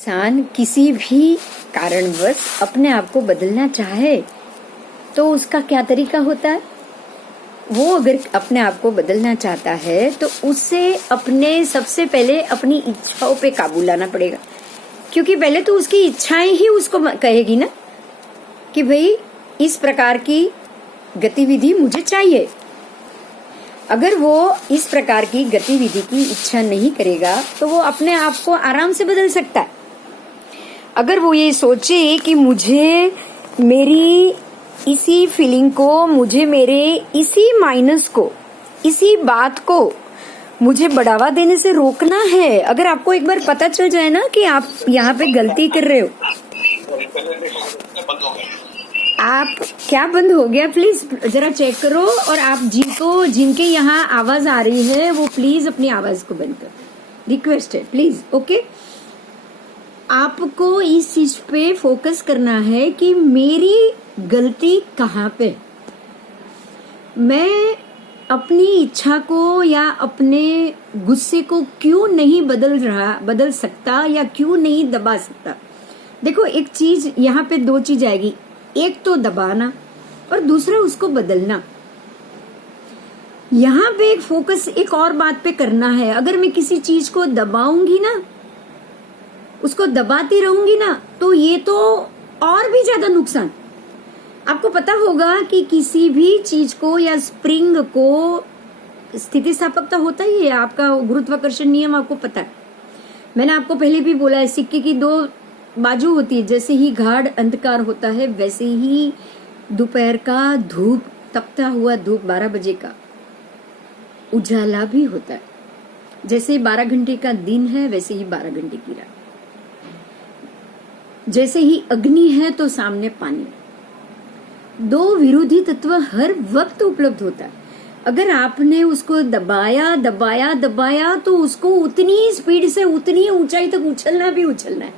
इंसान किसी भी कारणवश अपने आप को बदलना चाहे तो उसका क्या तरीका होता है। वो अगर अपने आप को बदलना चाहता है तो उसे सबसे पहले अपनी इच्छाओं पे काबू लाना पड़ेगा, क्योंकि पहले तो उसकी इच्छाएं ही उसको कहेगी ना कि भाई इस प्रकार की गतिविधि मुझे चाहिए। अगर वो इस प्रकार की गतिविधि की इच्छा नहीं करेगा तो वो अपने आप को आराम से बदल सकता है। अगर वो ये सोचे कि मुझे मेरी इसी फीलिंग को, मुझे मेरे इसी माइनस को, इसी बात को मुझे बढ़ावा देने से रोकना है। अगर आपको एक बार पता चल जाए ना कि आप यहाँ पे गलती कर रहे हो। आप क्या बंद हो गया? प्लीज जरा चेक करो। और आप जिनके यहाँ आवाज आ रही है वो प्लीज अपनी आवाज को बंद करो। रिक्वेस्ट है प्लीज। ओके, आपको इस चीज पे फोकस करना है कि मेरी गलती कहाँ पे। मैं अपनी इच्छा को या अपने गुस्से को क्यों नहीं बदल सकता या क्यों नहीं दबा सकता। देखो, एक चीज यहाँ पे, दो चीज आएगी, एक तो दबाना और दूसरा उसको बदलना। यहाँ पे एक फोकस एक और बात पे करना है। अगर मैं किसी चीज को दबाऊंगी ना, उसको दबाती रहूंगी ना, तो ये तो और भी ज्यादा नुकसान। आपको पता होगा कि किसी भी चीज को या स्प्रिंग को स्थितिस्थापकता होता ही है, आपका गुरुत्वाकर्षण नियम आपको पता है। मैंने आपको पहले भी बोला है, सिक्के की दो बाजू होती है। जैसे ही गाढ़ अंधकार होता है वैसे ही दोपहर का धूप, तपता हुआ धूप 12 बजे का उजाला भी होता है। जैसे 12 घंटे का दिन है वैसे ही 12 घंटे की रात। जैसे ही अग्नि है तो सामने पानी। दो विरोधी तत्व हर वक्त उपलब्ध होता है। अगर आपने उसको दबाया तो उसको उतनी ही स्पीड से, उतनी ही ऊंचाई तक उछलना है।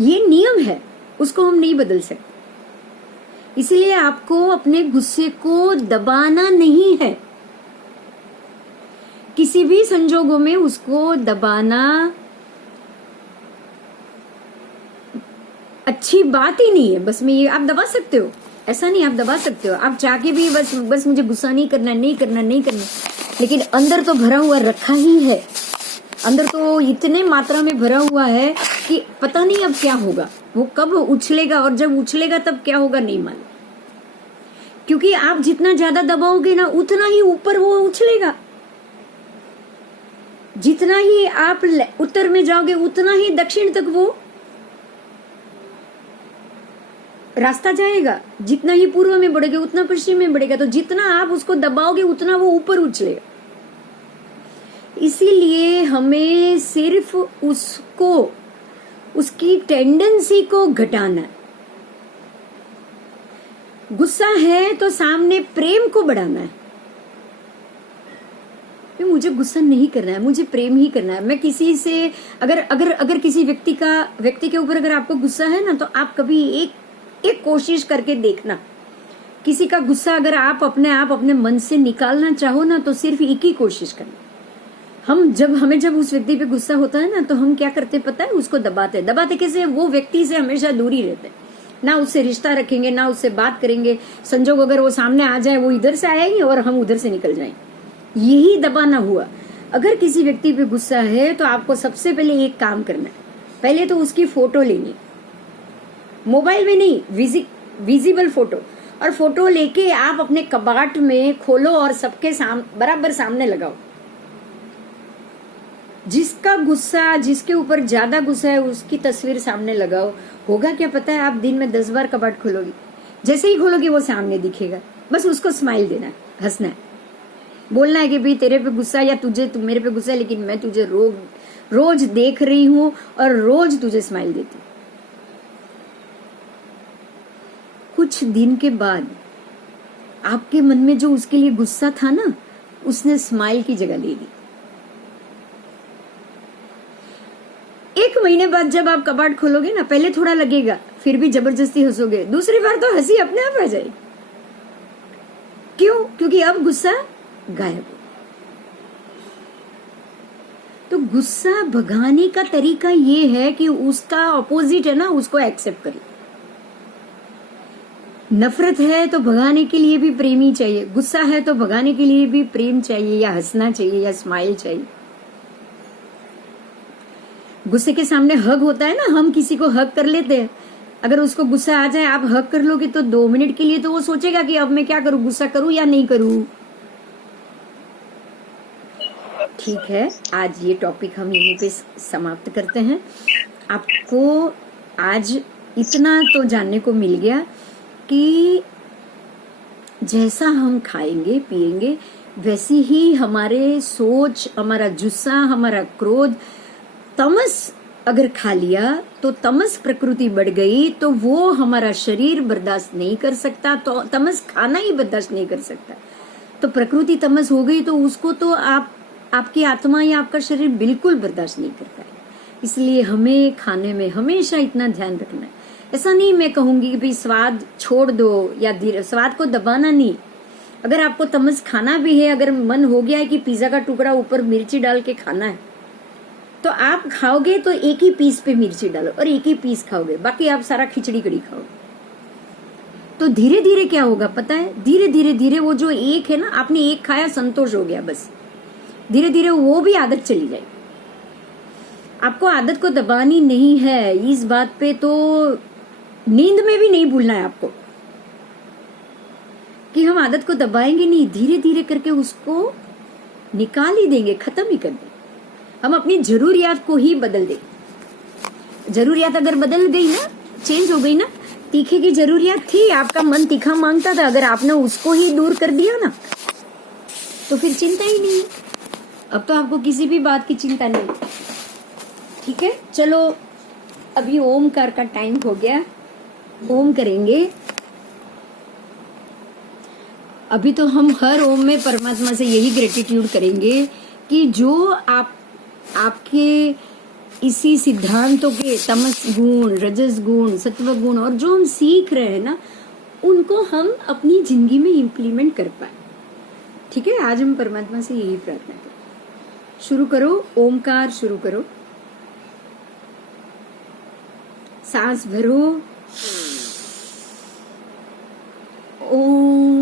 ये नियम है, उसको हम नहीं बदल सकते। इसलिए आपको अपने गुस्से को दबाना नहीं है। किसी भी संजोगों में उसको दबाना अच्छी बात ही नहीं है। बस में ये आप दबा सकते हो, ऐसा नहीं, आप दबा सकते हो। आप चाह के भी बस मुझे गुस्सा नहीं करना, लेकिन अंदर तो भरा हुआ रखा ही है। अंदर तो इतने मात्रा में भरा हुआ है कि पता नहीं अब क्या होगा, वो कब उछलेगा, और जब उछलेगा तब क्या होगा नहीं मालूम। क्योंकि आप जितना ज्यादा दबाओगे ना, उतना ही ऊपर वो उछलेगा। जितना ही आप उत्तर में जाओगे उतना ही दक्षिण तक वो रास्ता जाएगा। जितना ही पूर्व में बढ़ेगा उतना पश्चिम में बढ़ेगा। तो जितना आप उसको दबाओगे उतना वो ऊपर उछलेगा। इसीलिए हमें सिर्फ उसकी टेंडेंसी को घटाना है। गुस्सा है तो सामने प्रेम को बढ़ाना है। मुझे गुस्सा नहीं करना है, मुझे प्रेम ही करना है। मैं किसी से अगर किसी व्यक्ति के ऊपर अगर आपको गुस्सा है ना, तो आप कभी एक कोशिश करके देखना। किसी का गुस्सा अगर आप अपने मन से निकालना चाहो ना, तो सिर्फ एक ही कोशिश करना। हमें जब उस व्यक्ति पे गुस्सा होता है ना, तो हम क्या करते पता है? उसको दबाते कैसे? वो व्यक्ति से हमेशा दूरी रहते, ना उससे रिश्ता रखेंगे, ना उससे बात करेंगे। संजोग अगर वो सामने आ जाए, वो इधर से आएंगे और हम उधर से निकल जाएंगे। यही दबाना हुआ। अगर किसी व्यक्ति पे गुस्सा है तो आपको सबसे पहले एक काम करना है। पहले तो उसकी फोटो लेनी, मोबाइल में नहीं, विजिबल फोटो। और फोटो लेके आप अपने कबाट में खोलो और सबके बराबर सामने लगाओ। जिसके ऊपर ज्यादा गुस्सा है उसकी तस्वीर सामने लगाओ। होगा क्या पता है? आप दिन में 10 बार कबाट खोलोगे, जैसे ही खोलोगे वो सामने दिखेगा। बस उसको स्माइल देना है, हंसना है, बोलना है कि भाई तेरे पे गुस्सा, या तू मेरे पे गुस्सा है, लेकिन मैं तुझे रोज देख रही हूँ और रोज तुझे स्माइल देती हूँ। कुछ दिन के बाद आपके मन में जो उसके लिए गुस्सा था ना, उसने स्माइल की जगह ले ली। 1 महीने बाद जब आप कबाड़ खोलोगे ना, पहले थोड़ा लगेगा, फिर भी जबरदस्ती हंसोगे। दूसरी बार तो हंसी अपने आप आ जाएगी। क्यों? क्योंकि अब गुस्सा गायब हो। तो गुस्सा भगाने का तरीका ये है कि उसका ऑपोजिट है ना, उसको एक्सेप्ट करिए। नफरत है तो भगाने के लिए भी प्रेम ही चाहिए, गुस्सा है तो भगाने के लिए भी प्रेम चाहिए, या हंसना चाहिए, या स्माइल चाहिए। गुस्से के सामने हग होता है ना, हम किसी को हग कर लेते हैं। अगर उसको गुस्सा आ जाए, आप हग कर लोगे तो 2 मिनट के लिए तो वो सोचेगा कि अब मैं क्या करूं, गुस्सा करूं या नहीं करूं। ठीक है, आज ये टॉपिक हम यहीं पे समाप्त करते हैं। आपको आज इतना तो जानने को मिल गया कि जैसा हम खाएंगे पिएंगे वैसी ही हमारे सोच, हमारा गुस्सा, हमारा क्रोध, तमस अगर खा लिया तो तमस प्रकृति बढ़ गई तो वो हमारा शरीर बर्दाश्त नहीं कर सकता, तो तमस खाना ही बर्दाश्त नहीं कर सकता। तो प्रकृति तमस हो गई तो उसको तो आपकी आत्मा या आपका शरीर बिल्कुल बर्दाश्त नहीं कर पाएगा। इसलिए हमें खाने में हमेशा इतना ध्यान रखना है। ऐसा नहीं मैं कहूंगी कि भाई स्वाद छोड़ दो या स्वाद को दबाना नहीं। अगर आपको तमस खाना भी है, अगर मन हो गया है कि पिज्जा का टुकड़ा ऊपर मिर्ची डाल के खाना है, तो आप खाओगे तो एक ही पीस पे मिर्ची डालो और एक ही पीस खाओगे, बाकी आप सारा खिचड़ी कड़ी खाओगे। तो धीरे धीरे क्या होगा पता है, धीरे धीरे धीरे वो जो एक है ना, आपने एक खाया संतोष हो गया, बस धीरे धीरे वो भी आदत चली जाएगी। आपको आदत को दबानी नहीं है, इस बात पे तो नींद में भी नहीं भूलना है आपको कि हम आदत को दबाएंगे नहीं, धीरे धीरे करके उसको निकाल ही देंगे, खत्म ही कर देंगे। हम अपनी जरूरियात को ही बदल देंगे। जरूरियात अगर बदल गई ना, चेंज हो गई ना, तीखे की जरूरियात थी, आपका मन तीखा मांगता था, अगर आपने उसको ही दूर कर दिया ना तो फिर चिंता ही नहीं है। अब तो आपको किसी भी बात की चिंता नहीं। ठीक है, चलो अभी ओमकार का टाइम हो गया, ओम करेंगे। अभी तो हम हर ओम में परमात्मा से यही ग्रेटिट्यूड करेंगे कि जो आपके इसी सिद्धांतों के तमस गुण, रजस गुण, सत्व गुण और जो हम सीख रहे हैं ना, उनको हम अपनी जिंदगी में इम्प्लीमेंट कर पाए। ठीक है, आज हम परमात्मा से यही प्रार्थना करें। शुरू करो, ओमकार शुरू करो। सांस भरो, ओम।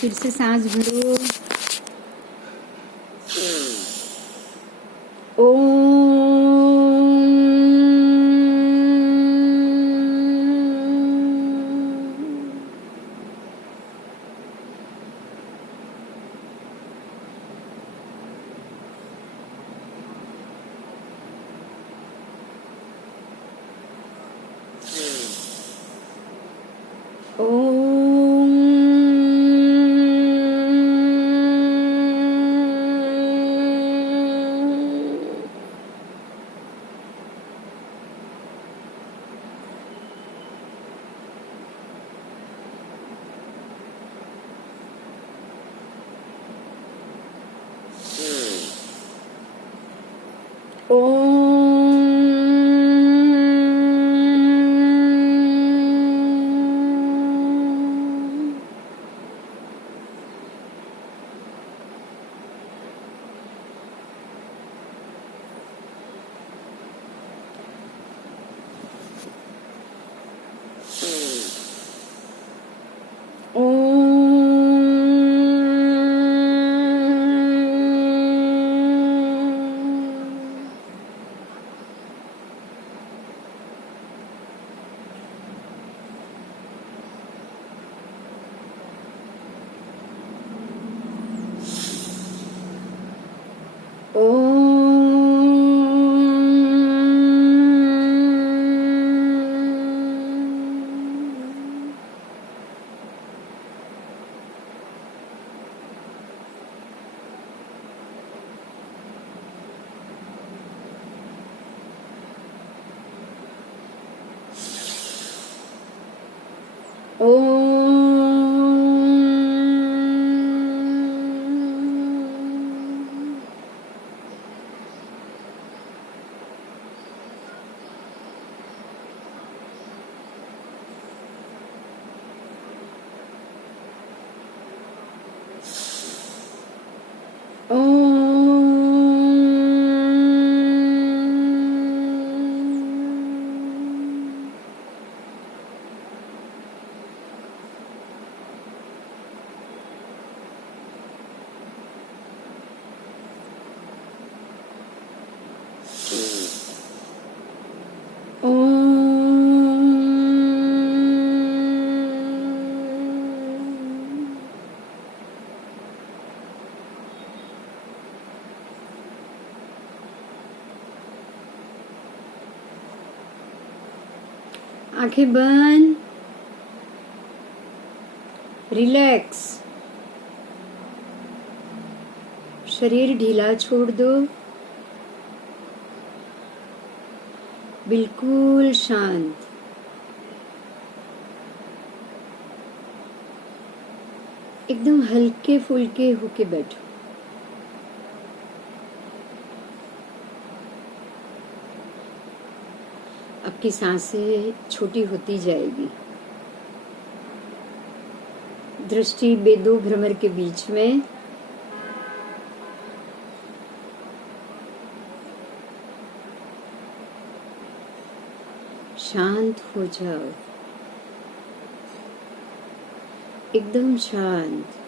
फिर से सांस भरो, ओम। आंखें बंद, रिलैक्स, शरीर ढीला छोड़ दो, बिल्कुल शांत। एकदम हल्के फुल्के होके बैठो। आपकी सांसें छोटी होती जाएगी। दृष्टि बेदो भ्रमर के बीच में शांत हो जाओ, एकदम शांत।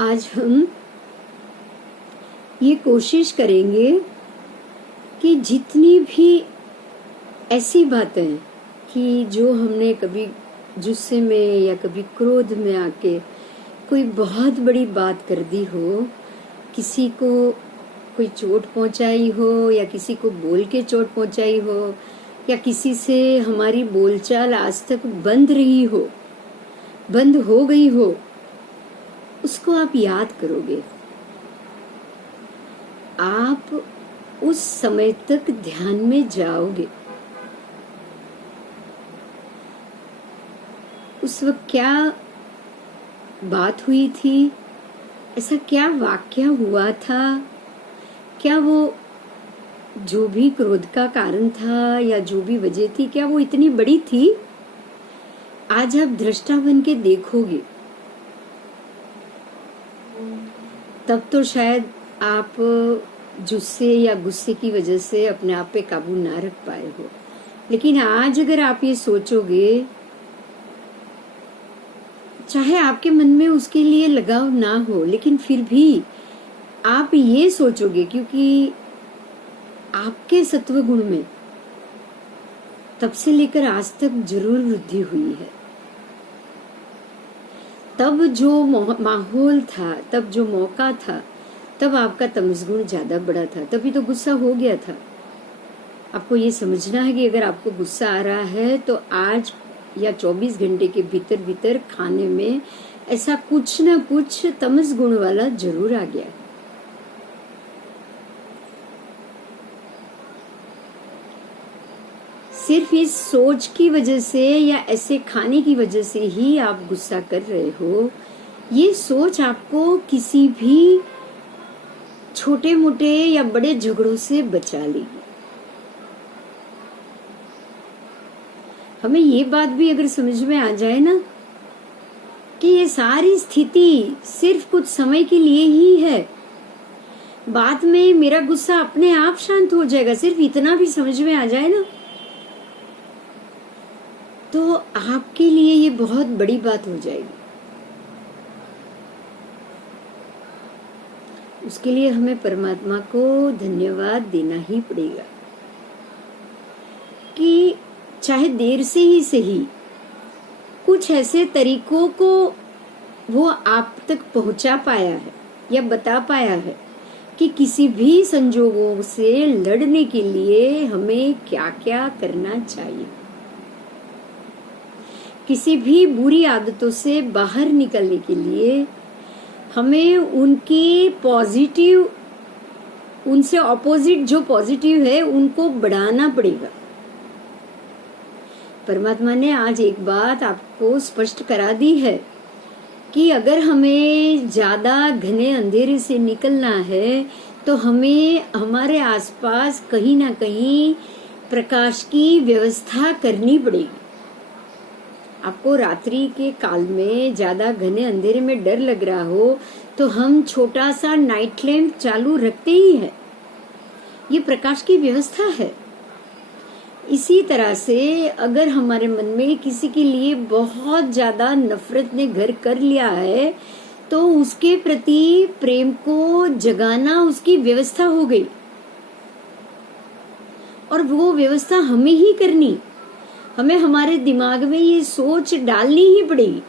आज हम ये कोशिश करेंगे कि जितनी भी ऐसी बातें कि जो हमने कभी गुस्से में या कभी क्रोध में आके कोई बहुत बड़ी बात कर दी हो, किसी को कोई चोट पहुंचाई हो या किसी को बोल के चोट पहुंचाई हो या किसी से हमारी बोलचाल आज तक बंद रही हो, बंद हो गई हो, उसको आप याद करोगे, आप उस समय तक ध्यान में जाओगे। उस वक्त क्या बात हुई थी, ऐसा क्या वाक्य हुआ था, क्या वो जो भी क्रोध का कारण था या जो भी वजह थी, क्या वो इतनी बड़ी थी? आज आप दृष्टा बन के देखोगे, तब तो शायद आप जुस्से या गुस्से की वजह से अपने आप पे काबू ना रख पाए हो। लेकिन आज अगर आप ये सोचोगे, चाहे आपके मन में उसके लिए लगाव ना हो, लेकिन फिर भी आप ये सोचोगे क्योंकि आपके सत्व गुण में तब से लेकर आज तक जरूर वृद्धि हुई है। तब जो माहौल था, तब जो मौका था, तब आपका तमस गुण ज्यादा बड़ा था, तभी तो गुस्सा हो गया था। आपको ये समझना है कि अगर आपको गुस्सा आ रहा है तो आज या 24 घंटे के भीतर भीतर खाने में ऐसा कुछ ना कुछ तमस गुण वाला जरूर आ गया है। सिर्फ इस सोच की वजह से या ऐसे खाने की वजह से ही आप गुस्सा कर रहे हो। ये सोच आपको किसी भी छोटे मोटे या बड़े झगड़ों से बचा लेगी। हमें ये बात भी अगर समझ में आ जाए ना कि ये सारी स्थिति सिर्फ कुछ समय के लिए ही है, बाद में मेरा गुस्सा अपने आप शांत हो जाएगा, सिर्फ इतना भी समझ में आ जाए ना, तो आपके लिए ये बहुत बड़ी बात हो जाएगी। उसके लिए हमें परमात्मा को धन्यवाद देना ही पड़ेगा कि चाहे देर से ही सही कुछ ऐसे तरीकों को वो आप तक पहुंचा पाया है या बता पाया है कि किसी भी संजोगों से लड़ने के लिए हमें क्या क्या करना चाहिए, किसी भी बुरी आदतों से बाहर निकलने के लिए हमें उनकी पॉजिटिव, उनसे ऑपोजिट जो पॉजिटिव है उनको बढ़ाना पड़ेगा। परमात्मा ने आज एक बात आपको स्पष्ट करा दी है कि अगर हमें ज्यादा घने अंधेरे से निकलना है तो हमें हमारे आसपास कहीं ना कहीं प्रकाश की व्यवस्था करनी पड़ेगी। आपको रात्रि के काल में ज्यादा घने अंधेरे में डर लग रहा हो तो हम छोटा सा नाइट लैंप चालू रखते ही है, ये प्रकाश की व्यवस्था है। इसी तरह से अगर हमारे मन में किसी के लिए बहुत ज्यादा नफरत ने घर कर लिया है तो उसके प्रति प्रेम को जगाना उसकी व्यवस्था हो गई, और वो व्यवस्था हमें ही करनी, हमें हमारे दिमाग में ये सोच डालनी ही पड़ेगी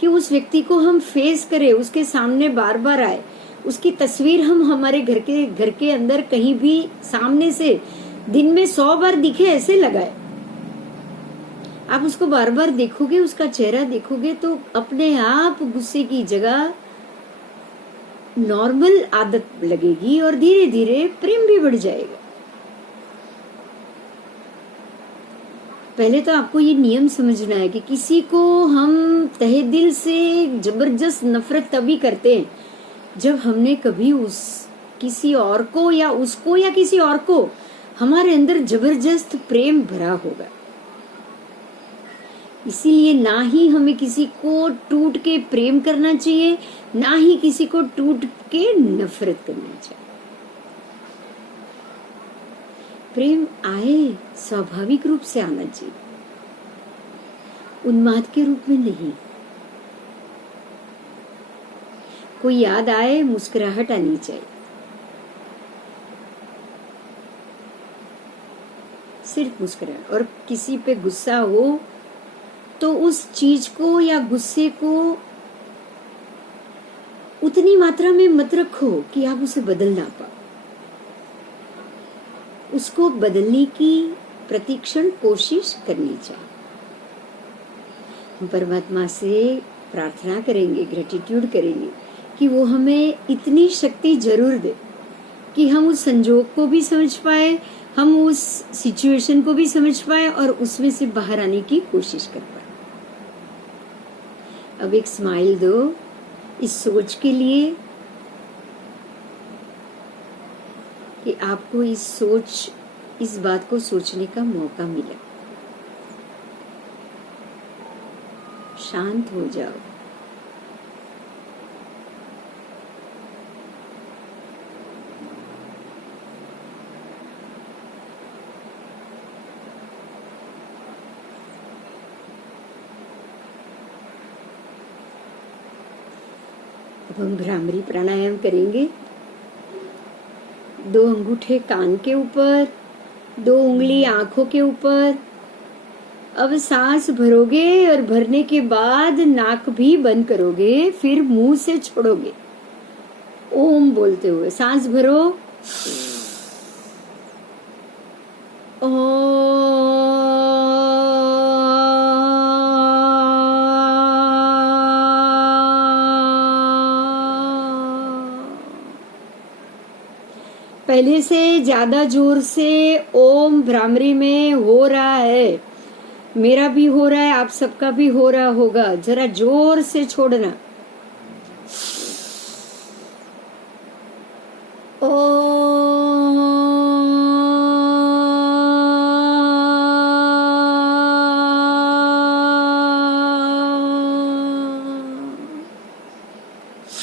कि उस व्यक्ति को हम फेस करें, उसके सामने बार बार आए, उसकी तस्वीर हम हमारे घर के अंदर कहीं भी सामने से दिन में 100 बार दिखे ऐसे लगाए। आप उसको बार बार देखोगे, उसका चेहरा देखोगे तो अपने आप गुस्से की जगह नॉर्मल आदत लगेगी और धीरे धीरे प्रेम भी बढ़ जाएगा। पहले तो आपको ये नियम समझना है कि किसी को हम तहे दिल से जबरदस्त नफरत तभी करते हैं जब हमने कभी उस किसी और को या उसको या किसी और को हमारे अंदर जबरदस्त प्रेम भरा होगा। इसीलिए ना ही हमें किसी को टूट के प्रेम करना चाहिए, ना ही किसी को टूट के नफरत करना चाहिए। प्रेम आए स्वाभाविक रूप से आना चाहिए, उन्माद के रूप में नहीं। कोई याद आए मुस्कुराहट आनी चाहिए। सिर्फ मुस्कुराए। और किसी पे गुस्सा हो तो उस चीज को या गुस्से को उतनी मात्रा में मत रखो कि आप उसे बदल ना पाओ। उसको बदलने की प्रतिक्षण कोशिश करनी चाहिए। हम परमात्मा से प्रार्थना करेंगे, ग्रेटिट्यूड करेंगे कि वो हमें इतनी शक्ति जरूर दे कि हम उस संजोग को भी समझ पाए, हम उस सिचुएशन को भी समझ पाए और उसमें से बाहर आने की कोशिश कर पाए। अब एक स्माइल दो इस सोच के लिए कि आपको इस बात को सोचने का मौका मिला। शांत हो जाओ। अब हम भ्रामरी प्राणायाम करेंगे। 2 अंगूठे कान के ऊपर, 2 उंगली आंखों के ऊपर। अब सांस भरोगे और भरने के बाद नाक भी बंद करोगे, फिर मुंह से छोड़ोगे ओम बोलते हुए। सांस भरो, पहले से ज्यादा जोर से ओम भ्रामरी में हो रहा है, मेरा भी हो रहा है, आप सबका भी हो रहा होगा। जरा जोर से छोड़ना। ओ